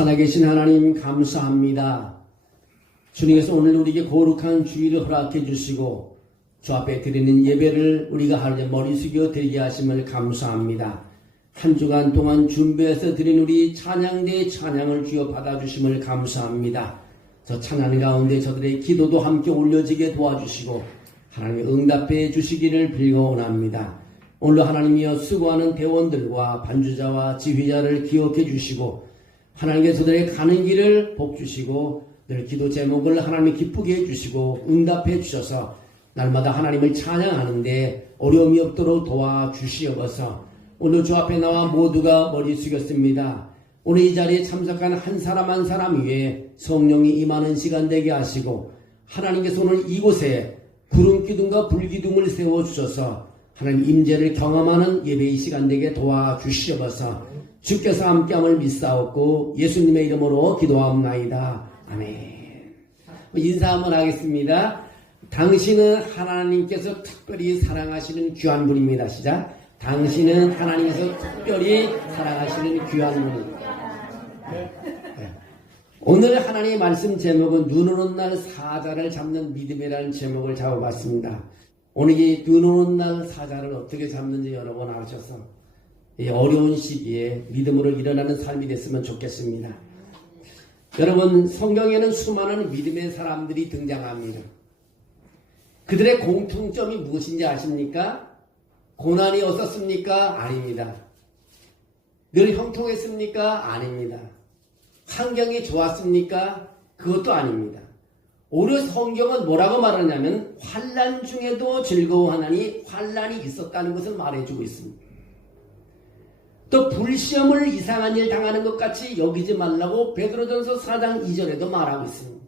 살아계신 하나님 감사합니다. 주님께서 오늘 우리에게 거룩한 주일을 허락해 주시고 주 앞에 드리는 예배를 우리가 하루에 머리 숙여 드리게 하심을 감사합니다. 한 주간 동안 준비해서 드린 우리 찬양대의 찬양을 주여 받아주심을 감사합니다. 저 찬양 가운데 저들의 기도도 함께 올려지게 도와주시고 하나님의 응답해 주시기를 빌거원합니다. 오늘 하나님이여 수고하는 대원들과 반주자와 지휘자를 기억해 주시고 하나님께 저들의 가는 길을 복 주시고 늘 기도 제목을 하나님이 기쁘게 해주시고 응답해 주셔서 날마다 하나님을 찬양하는데 어려움이 없도록 도와주시옵소서. 오늘 주 앞에 나와 모두가 머리 숙였습니다. 오늘 이 자리에 참석한 한 사람 한 사람 위에 성령이 임하는 시간 되게 하시고 하나님께서 오늘 이곳에 구름 기둥과 불 기둥을 세워주셔서 하나님 임재를 경험하는 예배의 시간 되게 도와주시옵소서. 주께서 함께함을 믿사옵고 예수님의 이름으로 기도하옵나이다. 아멘. 인사 한번 하겠습니다. 당신은 하나님께서 특별히 사랑하시는 귀한 분입니다. 시작. 당신은 하나님께서 특별히 사랑하시는 귀한 분입니다. 오늘 하나님의 말씀 제목은 눈 오는 날 사자를 잡는 믿음이라는 제목을 잡아봤습니다. 오늘 이 눈 오는 날 사자를 어떻게 잡는지 여러분 아셔서 이 어려운 시기에 믿음으로 일어나는 삶이 됐으면 좋겠습니다. 여러분, 성경에는 수많은 믿음의 사람들이 등장합니다. 그들의 공통점이 무엇인지 아십니까? 고난이 없었습니까? 아닙니다. 늘 형통했습니까? 아닙니다. 환경이 좋았습니까? 그것도 아닙니다. 오히려 성경은 뭐라고 말하냐면 환난 중에도 즐거워하나니 환난이 있었다는 것을 말해주고 있습니다. 또 불시험을 이상한 일 당하는 것 같이 여기지 말라고 베드로전서 4장 2절에도 말하고 있습니다.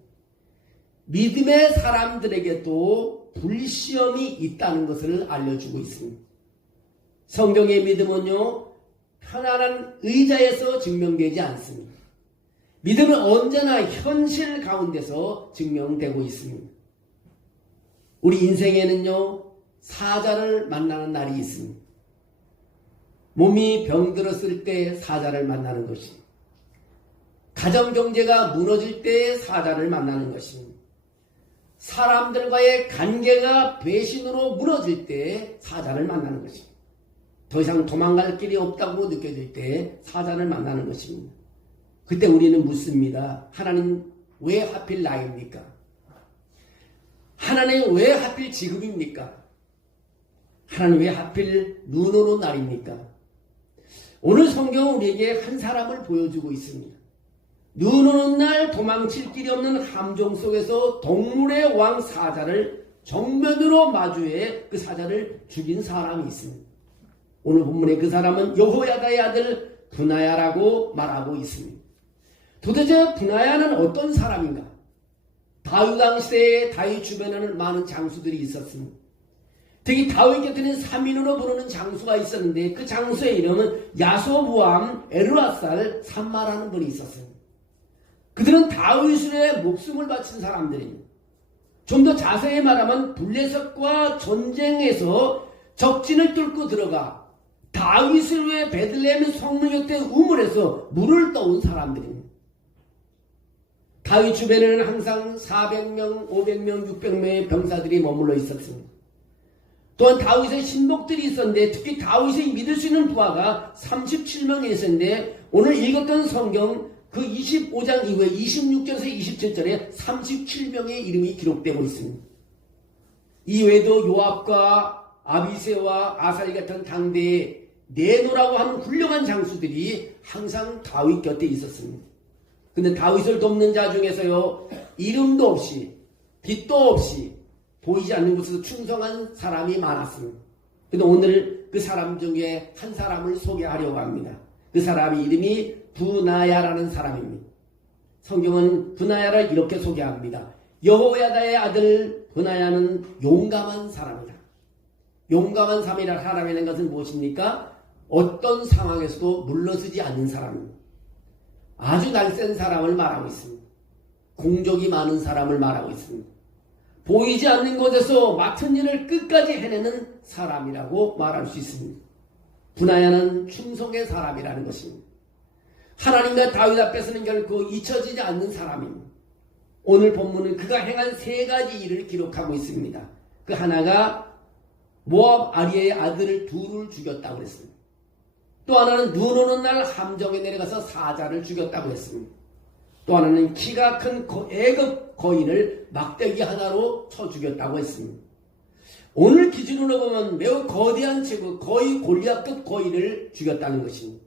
믿음의 사람들에게도 불시험이 있다는 것을 알려주고 있습니다. 성경의 믿음은요, 편안한 의자에서 증명되지 않습니다. 믿음은 언제나 현실 가운데서 증명되고 있습니다. 우리 인생에는요, 사자를 만나는 날이 있습니다. 몸이 병들었을 때 사자를 만나는 것입니다. 가정경제가 무너질 때 사자를 만나는 것입니다. 사람들과의 관계가 배신으로 무너질 때 사자를 만나는 것입니다. 더 이상 도망갈 길이 없다고 느껴질 때 사자를 만나는 것입니다. 그때 우리는 묻습니다. 하나님 왜 하필 나입니까? 하나님 왜 하필 지금입니까? 하나님 왜 하필 눈 오는 날입니까? 오늘 성경은 우리에게 한 사람을 보여주고 있습니다. 눈 오는 날 도망칠 길이 없는 함정 속에서 동물의 왕 사자를 정면으로 마주해 그 사자를 죽인 사람이 있습니다. 오늘 본문의 그 사람은 여호야다의 아들 브나야라고 말하고 있습니다. 도대체 브나야는 어떤 사람인가? 다윗 당시에 다윗 주변에는 많은 장수들이 있었습니다. 특히 다윗 곁에는 3인으로 부르는 장수가 있었는데 그 장수의 이름은 야소보암 엘르아살 산마라는 분이 있었습니다. 그들은 다윗을 위해 목숨을 바친 사람들입니다. 좀 더 자세히 말하면 블레셋과 전쟁에서 적진을 뚫고 들어가 다윗을 위해 베들레헴 성문 곁에 우물에서 물을 떠온 사람들입니다. 다윗 주변에는 항상 400명, 500명, 600명의 병사들이 머물러 있었습니다. 또한 다윗의 신복들이 있었는데 특히 다윗이 믿을 수 있는 부하가 37명이 있었는데 오늘 읽었던 성경 그 25장 이후에 26절에서 27절에 37명의 이름이 기록되고 있습니다. 이외에도 요압과 아비새와 아사리 같은 당대의 네노라고 하는 훌륭한 장수들이 항상 다윗 곁에 있었습니다. 근데 다윗을 돕는 자 중에서요, 이름도 없이 빛도 없이 보이지 않는 곳에서 충성한 사람이 많았습니다. 그런데 오늘 그 사람 중에 한 사람을 소개하려고 합니다. 그 사람의 이름이 브나야라는 사람입니다. 성경은 브나야를 이렇게 소개합니다. 여호야다의 아들 브나야는 용감한 사람이다. 용감한 사람이라는 것은 무엇입니까? 어떤 상황에서도 물러서지 않는 사람입니다. 아주 날쌘 사람을 말하고 있습니다. 공적이 많은 사람을 말하고 있습니다. 보이지 않는 곳에서 맡은 일을 끝까지 해내는 사람이라고 말할 수 있습니다. 브나야는 충성의 사람이라는 것입니다. 하나님과 다윗 앞에서는 결코 잊혀지지 않는 사람입니다. 오늘 본문은 그가 행한 세 가지 일을 기록하고 있습니다. 그 하나가 모압 아리의 아들을 둘을 죽였다고 했습니다. 또 하나는 눈 오는 날 함정에 내려가서 사자를 죽였다고 했습니다. 또 하나는 키가 큰 애굽 거인을 막대기 하나로 쳐 죽였다고 했습니다. 오늘 기준으로 보면 매우 거대한 체구, 거의 골리앗급 거인을 죽였다는 것입니다.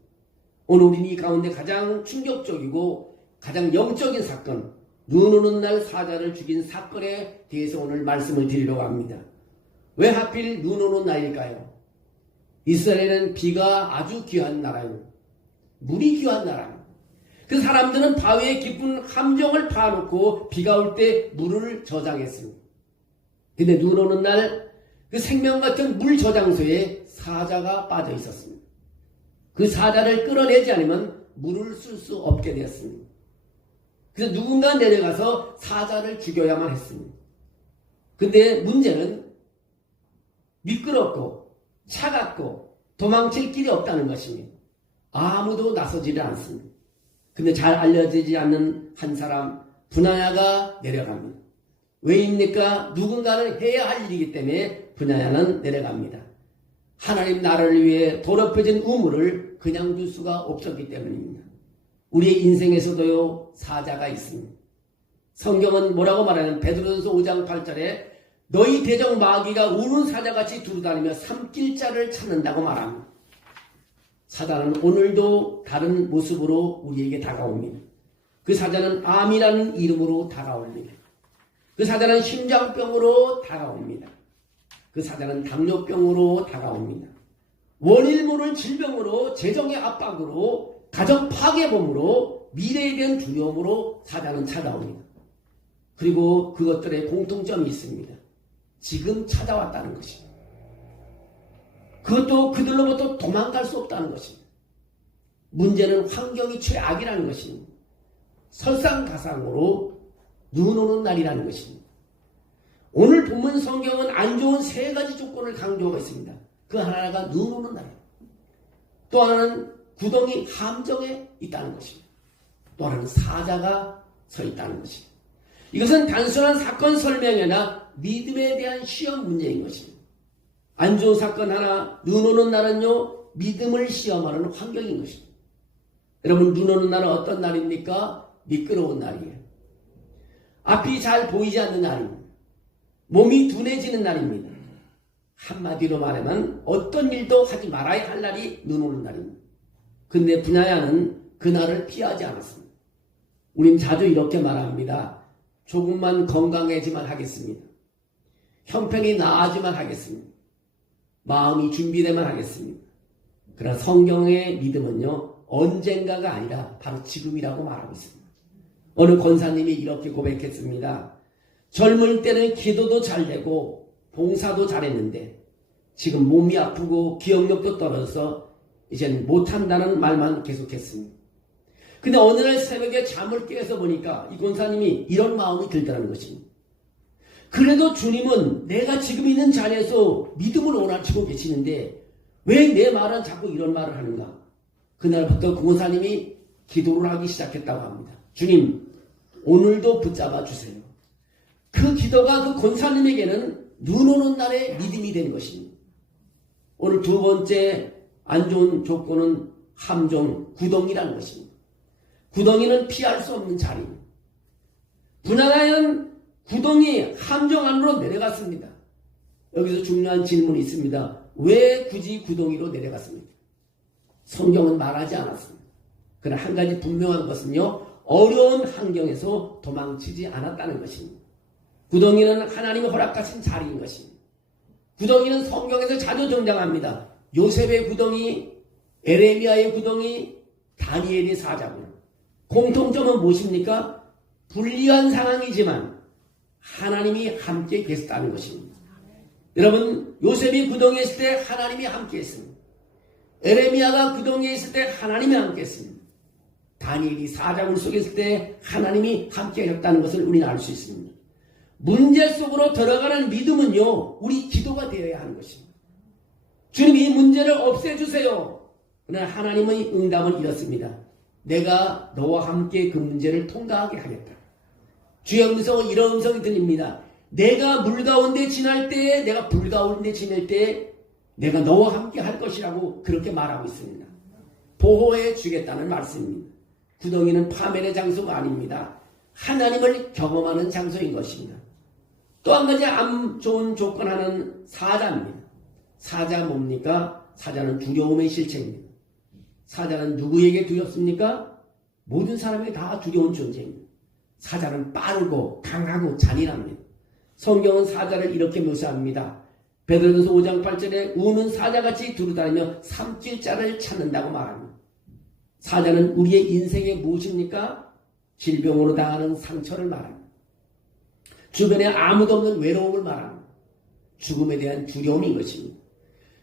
오늘 우리는 이 가운데 가장 충격적이고 가장 영적인 사건, 눈 오는 날 사자를 죽인 사건에 대해서 오늘 말씀을 드리려고 합니다. 왜 하필 눈 오는 날일까요? 이스라엘은 비가 아주 귀한 나라입니다. 물이 귀한 나라입니다. 그 사람들은 바위에 깊은 함정을 파놓고 비가 올 때 물을 저장했습니다. 근데 눈 오는 날 그 생명 같은 물 저장소에 사자가 빠져 있었습니다. 그 사자를 끌어내지 않으면 물을 쓸 수 없게 되었습니다. 그래서 누군가 내려가서 사자를 죽여야만 했습니다. 근데 문제는 미끄럽고 차갑고 도망칠 길이 없다는 것입니다. 아무도 나서지를 않습니다. 근데 잘 알려지지 않는 한 사람 브나야가 내려갑니다. 왜입니까? 누군가는 해야 할 일이기 때문에 브나야는 내려갑니다. 하나님 나라를 위해 더럽혀진 우물을 그냥 둘 수가 없었기 때문입니다. 우리의 인생에서도요 사자가 있습니다. 성경은 뭐라고 말하냐면 베드로전서 5장 8절에 너희 대적 마귀가 우는 사자같이 두루다니며 삼킬 자를 찾는다고 말합니다. 사자는 오늘도 다른 모습으로 우리에게 다가옵니다. 그 사자는 암이라는 이름으로 다가옵니다. 그 사자는 심장병으로 다가옵니다. 그 사자는 당뇨병으로 다가옵니다. 원일 모를 질병으로, 재정의 압박으로, 가정 파괴범으로, 미래에 대한 두려움으로 사자는 찾아옵니다. 그리고 그것들의 공통점이 있습니다. 지금 찾아왔다는 것입니다. 그것도 그들로부터 도망갈 수 없다는 것입니다. 문제는 환경이 최악이라는 것입니다. 설상가상으로 눈 오는 날이라는 것입니다. 오늘 본문 성경은 안 좋은 세 가지 조건을 강조하고 있습니다. 그 하나가 눈 오는 날이에요. 또 하나는 구덩이 함정에 있다는 것입니다. 또 하나는 사자가 서 있다는 것입니다. 이것은 단순한 사건 설명이 아니라 믿음에 대한 시험 문제인 것입니다. 안 좋은 사건 하나, 눈 오는 날은요 믿음을 시험하는 환경인 것입니다. 여러분, 눈 오는 날은 어떤 날입니까? 미끄러운 날이에요. 앞이 잘 보이지 않는 날입니다. 몸이 둔해지는 날입니다. 한마디로 말하면 어떤 일도 하지 말아야 할 날이 눈 오는 날입니다. 근데 브나야는 그 날을 피하지 않았습니다. 우린 자주 이렇게 말합니다. 조금만 건강해지만 하겠습니다. 형편이 나아지만 하겠습니다. 마음이 준비되면 하겠습니다. 그러나 성경의 믿음은요 언젠가가 아니라 바로 지금이라고 말하고 있습니다. 어느 권사님이 이렇게 고백했습니다. 젊을 때는 기도도 잘 되고 봉사도 잘했는데 지금 몸이 아프고 기억력도 떨어져서 이제는 못한다는 말만 계속했습니다. 근데 어느 날 새벽에 잠을 깨서 보니까 이 권사님이 이런 마음이 들더라는 것입니다. 그래도 주님은 내가 지금 있는 자리에서 믿음을 원하시고 계시는데 왜 내 말은 자꾸 이런 말을 하는가? 그날부터 그 권사님이 기도를 하기 시작했다고 합니다. 주님, 오늘도 붙잡아 주세요. 그 기도가 그 권사님에게는 눈 오는 날의 믿음이 된 것입니다. 오늘 두 번째 안 좋은 조건은 함정, 구덩이라는 것입니다. 구덩이는 피할 수 없는 자리입니다. 브나야는 구덩이 함정 안으로 내려갔습니다. 여기서 중요한 질문이 있습니다. 왜 굳이 구덩이로 내려갔습니까? 성경은 말하지 않았습니다. 그러나 한 가지 분명한 것은요, 어려운 환경에서 도망치지 않았다는 것입니다. 구덩이는 하나님의 허락하신 자리인 것입니다. 구덩이는 성경에서 자주 등장합니다. 요셉의 구덩이, 에레미야의 구덩이, 다니엘의 사자굴. 공통점은 무엇입니까? 불리한 상황이지만 하나님이 함께 계셨다는 것입니다. 여러분, 요셉이 구덩이에 있을 때 하나님이 함께 했습니다. 에레미야가 구덩이에 있을 때 하나님이 함께 했습니다. 다니엘이 사자굴 속에 있을 때 하나님이 함께 하셨다는 것을 우리는 알 수 있습니다. 문제 속으로 들어가는 믿음은요, 우리 기도가 되어야 하는 것입니다. 주님, 이 문제를 없애주세요. 그러나 하나님의 응답은 이렇습니다. 내가 너와 함께 그 문제를 통과하게 하겠다. 주의 음성은 이런 음성이 들립니다. 내가 물 가운데 지날 때에, 내가 불 가운데 지낼 때에 내가 너와 함께 할 것이라고 그렇게 말하고 있습니다. 보호해 주겠다는 말씀입니다. 구덩이는 파멸의 장소가 아닙니다. 하나님을 경험하는 장소인 것입니다. 또 한 가지 안 좋은 조건 하나는 사자입니다. 사자 뭡니까? 사자는 두려움의 실체입니다. 사자는 누구에게 두렵습니까? 모든 사람에게 다 두려운 존재입니다. 사자는 빠르고 강하고 잔인합니다. 성경은 사자를 이렇게 묘사합니다. 베드로전서 5장 8절에 우는 사자같이 두루다니며 삼킬 자를 찾는다고 말합니다. 사자는 우리의 인생에 무엇입니까? 질병으로 당하는 상처를 말합니다. 주변에 아무도 없는 외로움을 말합니다. 죽음에 대한 두려움인 것입니다.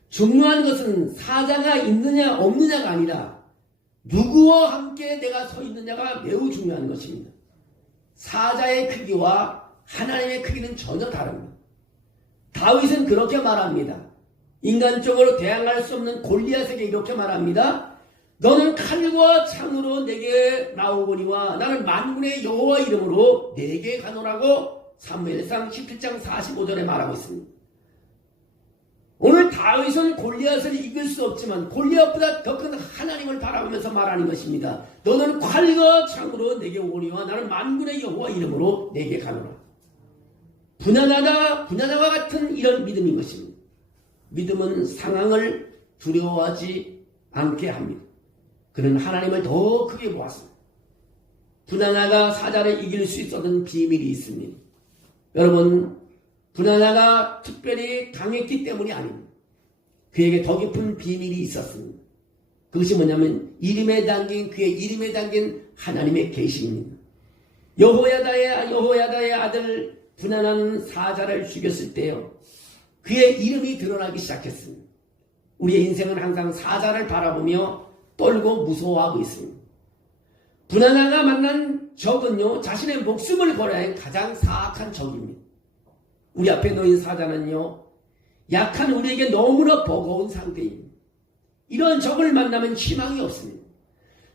중요한 것은 사자가 있느냐 없느냐가 아니라 누구와 함께 내가 서 있느냐가 매우 중요한 것입니다. 사자의 크기와 하나님의 크기는 전혀 다릅니다. 다윗은 그렇게 말합니다. 인간적으로 대항할 수 없는 골리앗에게 이렇게 말합니다. 너는 칼과 창으로 내게 나오거니와 나는 만군의 여호와 이름으로 내게 가노라고 사무엘상 17장 45절에 말하고 있습니다. 오늘 다윗은 골리앗을 이길 수 없지만 골리앗보다 더 큰 하나님을 바라보면서 말하는 것입니다. 너는 칼과 창으로 내게 오거니와 나는 만군의 여호와 이름으로 내게 가노라. 분야나와 같은 이런 믿음인 것입니다. 믿음은 상황을 두려워하지 않게 합니다. 그는 하나님을 더 크게 보았습니다. 분야나가 사자를 이길 수 있었던 비밀이 있습니다. 여러분, 분야나가 특별히 강했기 때문이 아닙니다. 그에게 더 깊은 비밀이 있었습니다. 그것이 뭐냐면 그의 이름에 담긴 하나님의 계시입니다. 여호야다의 아들 분야나는 사자를 죽였을 때요, 그의 이름이 드러나기 시작했습니다. 우리의 인생은 항상 사자를 바라보며 떨고 무서워하고 있습니다. 분야나가 만난 적은요, 자신의 목숨을 걸어야 할 가장 사악한 적입니다. 우리 앞에 놓인 사자는요, 약한 우리에게 너무나 버거운 상태입니다. 이런 적을 만나면 희망이 없습니다.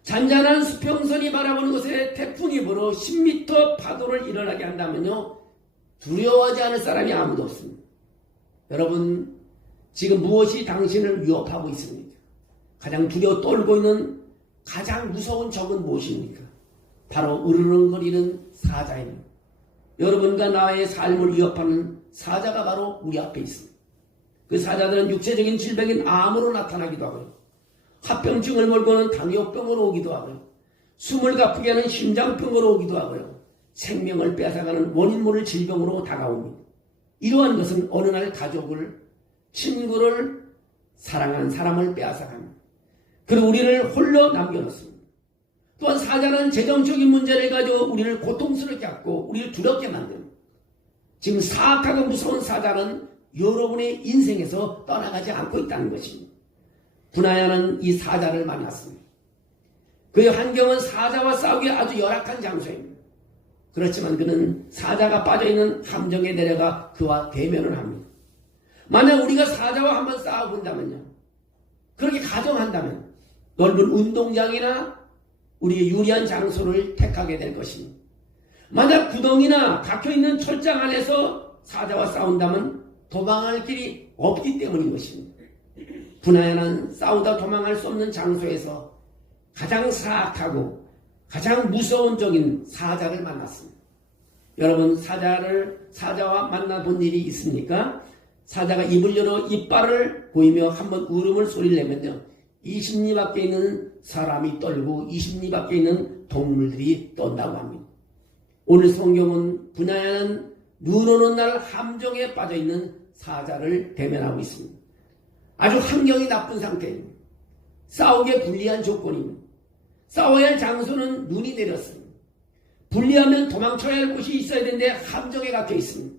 잔잔한 수평선이 바라보는 곳에 태풍이 불어 10m 파도를 일어나게 한다면요, 두려워하지 않을 사람이 아무도 없습니다. 여러분, 지금 무엇이 당신을 위협하고 있습니까? 가장 두려워 떨고 있는 가장 무서운 적은 무엇입니까? 바로 으르렁거리는 사자입니다. 여러분과 나의 삶을 위협하는 사자가 바로 우리 앞에 있습니다. 그 사자들은 육체적인 질병인 암으로 나타나기도 하고요, 합병증을 몰고는 당뇨병으로 오기도 하고요, 숨을 가쁘게 하는 심장병으로 오기도 하고요, 생명을 빼앗아가는 원인 모를 질병으로 다가옵니다. 이러한 것은 어느 날 가족을, 친구를, 사랑하는 사람을 빼앗아갑니다. 그리고 우리를 홀로 남겨놓습니다. 또한 사자는 재정적인 문제를 가지고 우리를 고통스럽게 하고 우리를 두렵게 만듭니다. 지금 사악하고 무서운 사자는 여러분의 인생에서 떠나가지 않고 있다는 것입니다. 분하야는 이 사자를 만났습니다. 그의 환경은 사자와 싸우기 아주 열악한 장소입니다. 그렇지만 그는 사자가 빠져있는 함정에 내려가 그와 대면을 합니다. 만약 우리가 사자와 한번 싸워본다면요, 그렇게 가정한다면 넓은 운동장이나 우리의 유리한 장소를 택하게 될 것입니다. 만약 구덩이나 박혀있는 철장 안에서 사자와 싸운다면 도망할 길이 없기 때문인 것입니다. 분하야는 싸우다 도망할 수 없는 장소에서 가장 사악하고 가장 무서운 적인 사자를 만났습니다. 여러분, 사자와 만나본 일이 있습니까? 사자가 입을 열어 이빨을 보이며 한번 울음을 소리를 내면요, 20리 밖에 있는 사람이 떨고 20리 밖에 있는 동물들이 떤다고 합니다. 오늘 성경은 분하야는 눈 오는 날 함정에 빠져있는 사자를 대면하고 있습니다. 아주 환경이 나쁜 상태입니다. 싸우기에 불리한 조건입니다. 싸워야 할 장소는 눈이 내렸습니다. 분리하면 도망쳐야 할 곳이 있어야 되는데 함정에 갇혀 있습니다.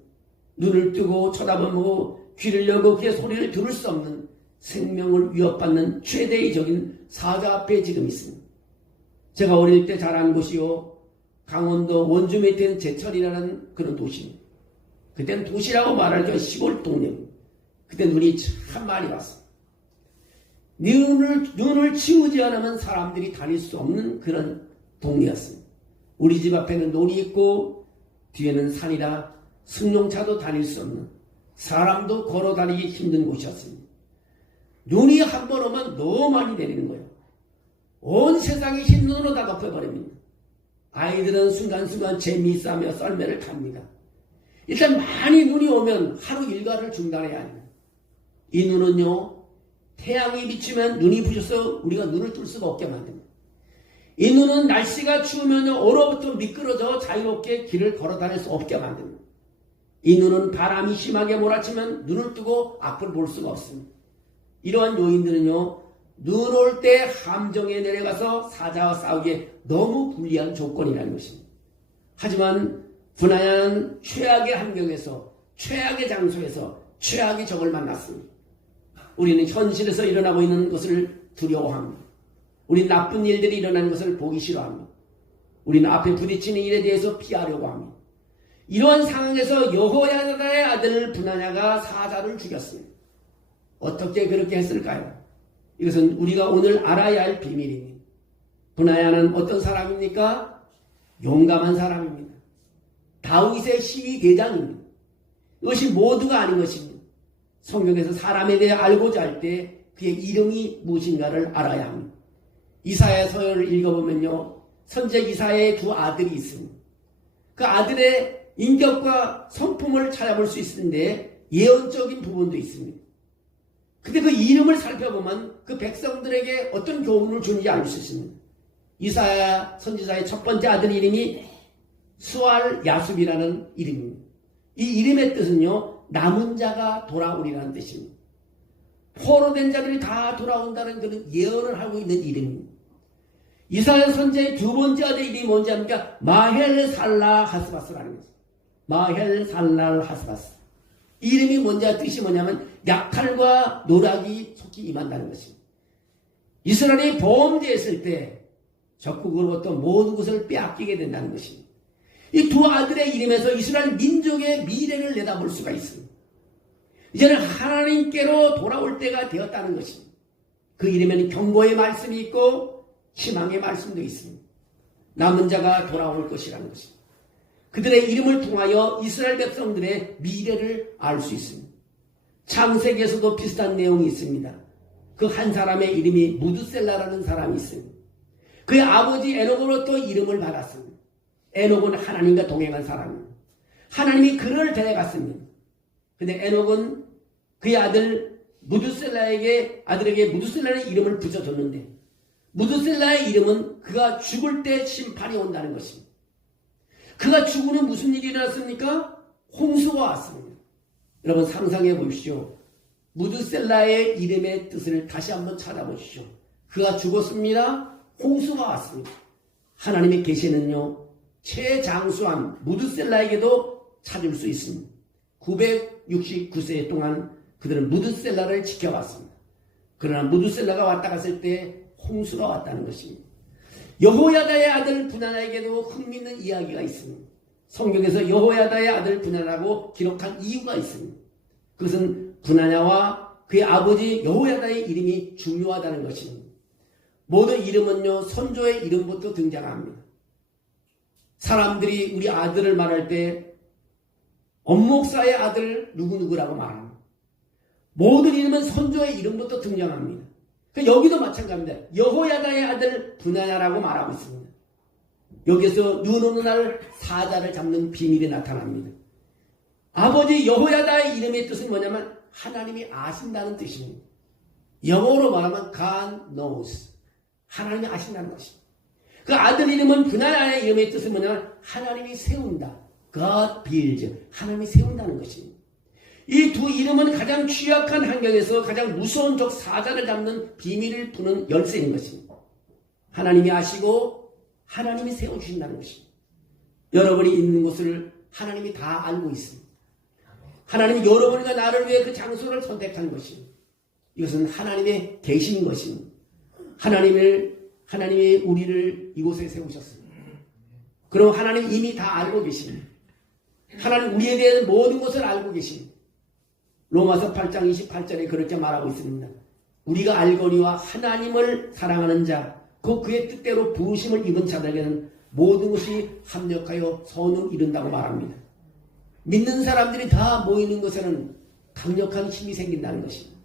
눈을 뜨고 쳐다보고 귀를 열고 그의 소리를 들을 수 없는, 생명을 위협받는 최대의 적인 사자 앞에 지금 있습니다. 제가 어릴 때 자란 곳이요, 강원도 원주 밑에 있는 제천이라는 그런 도시입니다. 그때는 도시라고 말할 때 시골 동네입니다. 그때 눈이 참 많이 왔습니다. 눈을 치우지 않으면 사람들이 다닐 수 없는 그런 동네였습니다. 우리 집 앞에는 논이 있고 뒤에는 산이라 승용차도 다닐 수 없는, 사람도 걸어 다니기 힘든 곳이었습니다. 눈이 한 번 오면 너무 많이 내리는 거예요. 온 세상이 흰 눈으로 다 덮여버립니다. 아이들은 순간순간 재미있어하며 썰매를 탑니다. 일단 많이 눈이 오면 하루 일과를 중단해야 합니다. 이 눈은요, 태양이 비치면 눈이 부셔서 우리가 눈을 뜰 수가 없게 만듭니다. 이 눈은 날씨가 추우면 얼어붙어 미끄러져 자유롭게 길을 걸어 다닐 수 없게 만듭니다. 이 눈은 바람이 심하게 몰아치면 눈을 뜨고 앞을 볼 수가 없습니다. 이러한 요인들은요, 눈 올 때 함정에 내려가서 사자와 싸우기에 너무 불리한 조건이라는 것입니다. 하지만 분하야는 최악의 환경에서, 최악의 장소에서 최악의 적을 만났습니다. 우리는 현실에서 일어나고 있는 것을 두려워합니다. 우리는 나쁜 일들이 일어나는 것을 보기 싫어합니다. 우리는 앞에 부딪히는 일에 대해서 피하려고 합니다. 이러한 상황에서 여호야다의 아들 분하야가 사자를 죽였습니다. 어떻게 그렇게 했을까요? 이것은 우리가 오늘 알아야 할 비밀입니다. 분하야는 어떤 사람입니까? 용감한 사람입니다. 다윗의 시위 대장입니다. 이것이 모두가 아닌 것입니다. 성경에서 사람에 대해 알고자 할 때 그의 이름이 무엇인가를 알아야 합니다. 이사야서를 읽어보면요, 선지 이사야의 두 아들이 있습니다. 그 아들의 인격과 성품을 찾아볼 수 있는데 예언적인 부분도 있습니다. 근데 그 이름을 살펴보면 그 백성들에게 어떤 교훈을 주는지 알 수 있습니다. 이사야 선지자의 첫 번째 아들 이름이 수알 야숲이라는 이름입니다. 이 이름의 뜻은요, 남은 자가 돌아오리라는 뜻입니다. 포로된 자들이 다 돌아온다는 그런 예언을 하고 있는 이름입니다. 이사야 선지자의 두 번째 아들 이름이 뭔지 압니까? 마헬 살라 하스바스라는 거죠. 마헬 살라 하스바스. 이름이 뭔지 뜻이 뭐냐면 약탈과 노략이 속히 임한다는 것입니다. 이스라엘이 범죄했을 때 적국으로부터 모든 것을 빼앗기게 된다는 것입니다. 이 두 아들의 이름에서 이스라엘 민족의 미래를 내다볼 수가 있습니다. 이제는 하나님께로 돌아올 때가 되었다는 것입니다. 그 이름에는 경고의 말씀이 있고 희망의 말씀도 있습니다. 남은 자가 돌아올 것이라는 것입니다. 그들의 이름을 통하여 이스라엘 백성들의 미래를 알 수 있습니다. 창세기에서도 비슷한 내용이 있습니다. 그 한 사람의 이름이 무드셀라라는 사람이 있습니다. 그의 아버지 에녹으로부터 이름을 받았습니다. 에녹은 하나님과 동행한 사람입니다. 하나님이 그를 데려갔습니다. 근데 에녹은 그의 아들에게 무드셀라의 이름을 붙여줬는데, 무드셀라의 이름은 그가 죽을 때 심판이 온다는 것입니다. 그가 죽으면 무슨 일이 일어났습니까? 홍수가 왔습니다. 여러분 상상해 보십시오. 무드셀라의 이름의 뜻을 다시 한번 찾아보십시오. 그가 죽었습니다. 홍수가 왔습니다. 하나님의 계시는요, 최장수한 무드셀라에게도 찾을 수 있습니다. 969세 동안 그들은 무드셀라를 지켜왔습니다. 그러나 무드셀라가 왔다 갔을 때 홍수가 왔다는 것입니다. 여호야다의 아들 분하야에게도 흥미있는 이야기가 있습니다. 성경에서 여호야다의 아들 분하야라고 기록한 이유가 있습니다. 그것은 분하야와 그의 아버지 여호야다의 이름이 중요하다는 것입니다. 모든 이름은요, 선조의 이름부터 등장합니다. 사람들이 우리 아들을 말할 때 엄목사의 아들 누구누구라고 말합니다. 모든 이름은 선조의 이름부터 등장합니다. 여기도 마찬가지입니다. 여호야다의 아들 분하야라고 말하고 있습니다. 여기서 눈 오는 날 사자를 잡는 비밀이 나타납니다. 아버지 여호야다의 이름의 뜻은 뭐냐면 하나님이 아신다는 뜻입니다. 영어로 말하면 God knows. 하나님이 아신다는 것입니다. 그 아들 이름은 분하야의 이름의 뜻은 뭐냐면 하나님이 세운다. God builds. 하나님이 세운다는 것입니다. 이 두 이름은 가장 취약한 환경에서 가장 무서운 적 사자를 잡는 비밀을 푸는 열쇠인 것입니다. 하나님이 아시고 하나님이 세워주신다는 것입니다. 여러분이 있는 곳을 하나님이 다 알고 있습니다. 하나님이 여러분과 나를 위해 그 장소를 선택한 것입니다. 이것은 하나님의 계신 것입니다. 하나님이 우리를 이곳에 세우셨습니다. 그럼 하나님 이미 다 알고 계십니다. 하나님 우리에 대한 모든 것을 알고 계십니다. 로마서 8장 28절에 그렇게 말하고 있습니다. 우리가 알거니와 하나님을 사랑하는 자, 그의 뜻대로 부르심을 입은 자들에게는 모든 것이 합력하여 선을 이룬다고 말합니다. 믿는 사람들이 다 모이는 것에는 강력한 힘이 생긴다는 것입니다.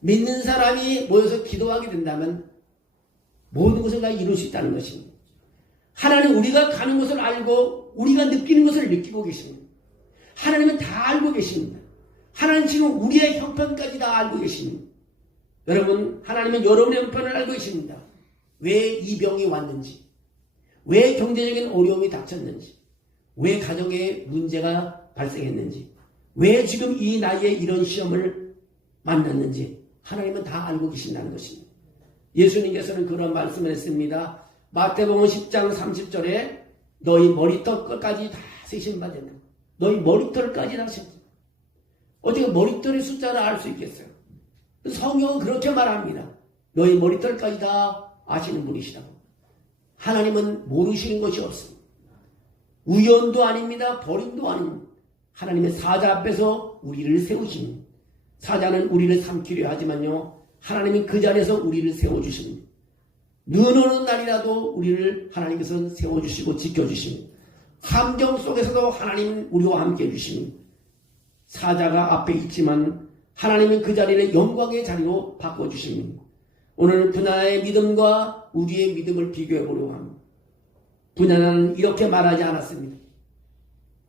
믿는 사람이 모여서 기도하게 된다면 모든 것을 다 이룰 수 있다는 것입니다. 하나님 우리가 가는 것을 알고 우리가 느끼는 것을 느끼고 계십니다. 하나님은 다 알고 계십니다. 하나님 지금 우리의 형편까지 다 알고 계십니다. 여러분, 하나님은 여러분의 형편을 알고 계십니다. 왜 이 병이 왔는지, 왜 경제적인 어려움이 닥쳤는지, 왜 가정에 문제가 발생했는지, 왜 지금 이 나이에 이런 시험을 만났는지 하나님은 다 알고 계신다는 것입니다. 예수님께서는 그런 말씀을 했습니다. 마태복음 10장 30절에 너희 머리털까지 다 세신 바 된다. 너희 머리털까지 다 세신. 어떻게 머리털의 숫자를 알 수 있겠어요? 성경은 그렇게 말합니다. 너희 머리털까지 다 아시는 분이시라고. 하나님은 모르시는 것이 없습니다. 우연도 아닙니다. 버림도 아닙니다. 하나님의 사자 앞에서 우리를 세우십니다. 사자는 우리를 삼키려 하지만요, 하나님은 그 자리에서 우리를 세워주십니다. 눈 오는 날이라도 우리를 하나님께서 세워주시고 지켜주십니다. 함정 속에서도 하나님은 우리와 함께 해주십니다. 사자가 앞에 있지만 하나님은 그 자리를 영광의 자리로 바꿔주십니다. 오늘 분야의 믿음과 우리의 믿음을 비교해 보려고 합니다. 분야는 이렇게 말하지 않았습니다.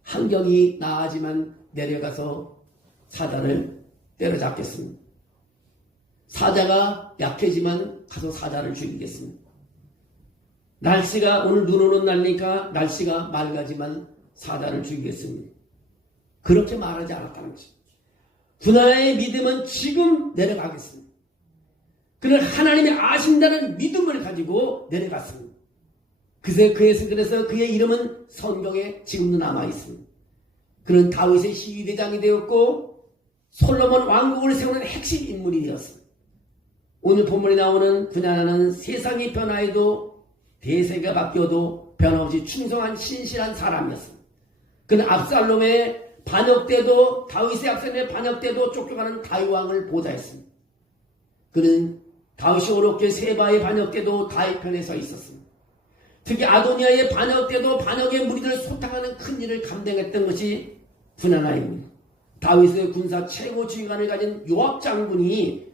환경이 나아지만 내려가서 사자를 때려잡겠습니다. 사자가 약해지만 가서 사자를 죽이겠습니다. 날씨가 오늘 눈 오는 날이니까 날씨가 맑아지만 사자를 죽이겠습니다. 그렇게 말하지 않았다는 것입니다. 분야의 믿음은 지금 내려가겠습니다. 그는 하나님이 아신다는 믿음을 가지고 내려갔습니다. 그래서 그의 이름은 성경에 지금도 남아있습니다. 그는 다윗의 시위대장이 되었고 솔로몬 왕국을 세우는 핵심 인물이 되었습니다. 오늘 본문에 나오는 분야는 세상이 변화해도 대세가 바뀌어도 변함없이 충성한 신실한 사람이었습니다. 그는 압살롬의 반역 때도 다윗의 압살롬의 반역 때도 쫓겨가는 다윗 왕을 보좌했습니다. 그는 다윗이 어렵게 세바의 반역 때도 다윗 편에 서 있었습니다. 특히 아도니아의 반역 때도 반역의 무리들을 소탕하는 큰 일을 감당했던 것이 분하나입니다. 다윗의 군사 최고 지휘관을 가진 요압 장군이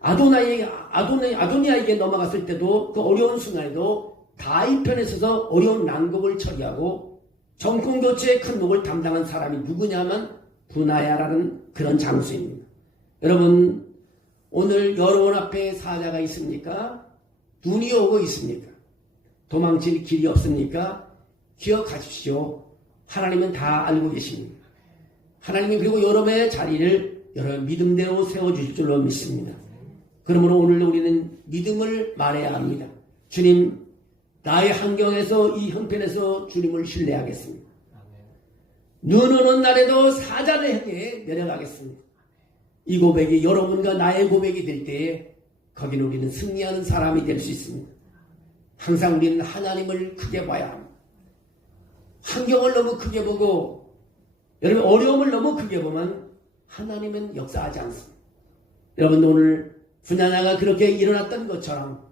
아도니아에게 넘어갔을 때도 그 어려운 순간에도 다윗 편에 서서 어려운 난국을 처리하고 정권 교체의 큰 몫을 담당한 사람이 누구냐면 분하야라는 그런 장수입니다. 여러분, 오늘 여러분 앞에 사자가 있습니까? 눈이 오고 있습니까? 도망칠 길이 없습니까? 기억하십시오. 하나님은 다 알고 계십니다. 하나님은 그리고 여러분의 자리를 여러분 믿음대로 세워주실 줄로 믿습니다. 그러므로 오늘 우리는 믿음을 말해야 합니다. 주님, 나의 환경에서 이 형편에서 주님을 신뢰하겠습니다. 눈 오는 날에도 사자를 향해 내려가겠습니다. 이 고백이 여러분과 나의 고백이 될 때에 거기는 우리는 승리하는 사람이 될 수 있습니다. 항상 우리는 하나님을 크게 봐야 합니다. 환경을 너무 크게 보고 여러분 어려움을 너무 크게 보면 하나님은 역사하지 않습니다. 여러분도 오늘 분야나가 그렇게 일어났던 것처럼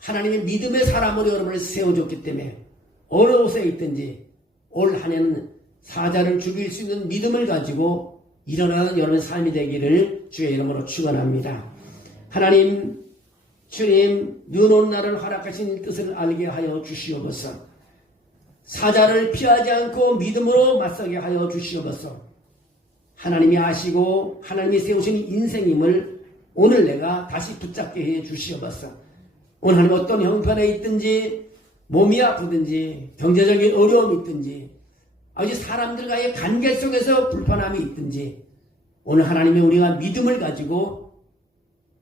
하나님의 믿음의 사람으로 여러분을 세워줬기 때문에 어느 곳에 있든지 올 한 해는 사자를 죽일 수 있는 믿음을 가지고 일어나는 여러분의 삶이 되기를 주의 이름으로 축원합니다. 하나님, 주님, 눈 오는 날을 허락하신 뜻을 알게 하여 주시옵소서. 사자를 피하지 않고 믿음으로 맞서게 하여 주시옵소서. 하나님이 아시고 하나님이 세우신 인생임을 오늘 내가 다시 붙잡게 해 주시옵소서. 오늘 하나님 어떤 형편에 있든지 몸이 아프든지 경제적인 어려움이 있든지 아버지 사람들과의 관계 속에서 불편함이 있든지 오늘 하나님이 우리가 믿음을 가지고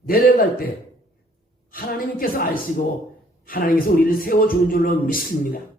내려갈 때 하나님께서 아시고 하나님께서 우리를 세워주는 줄로 믿습니다.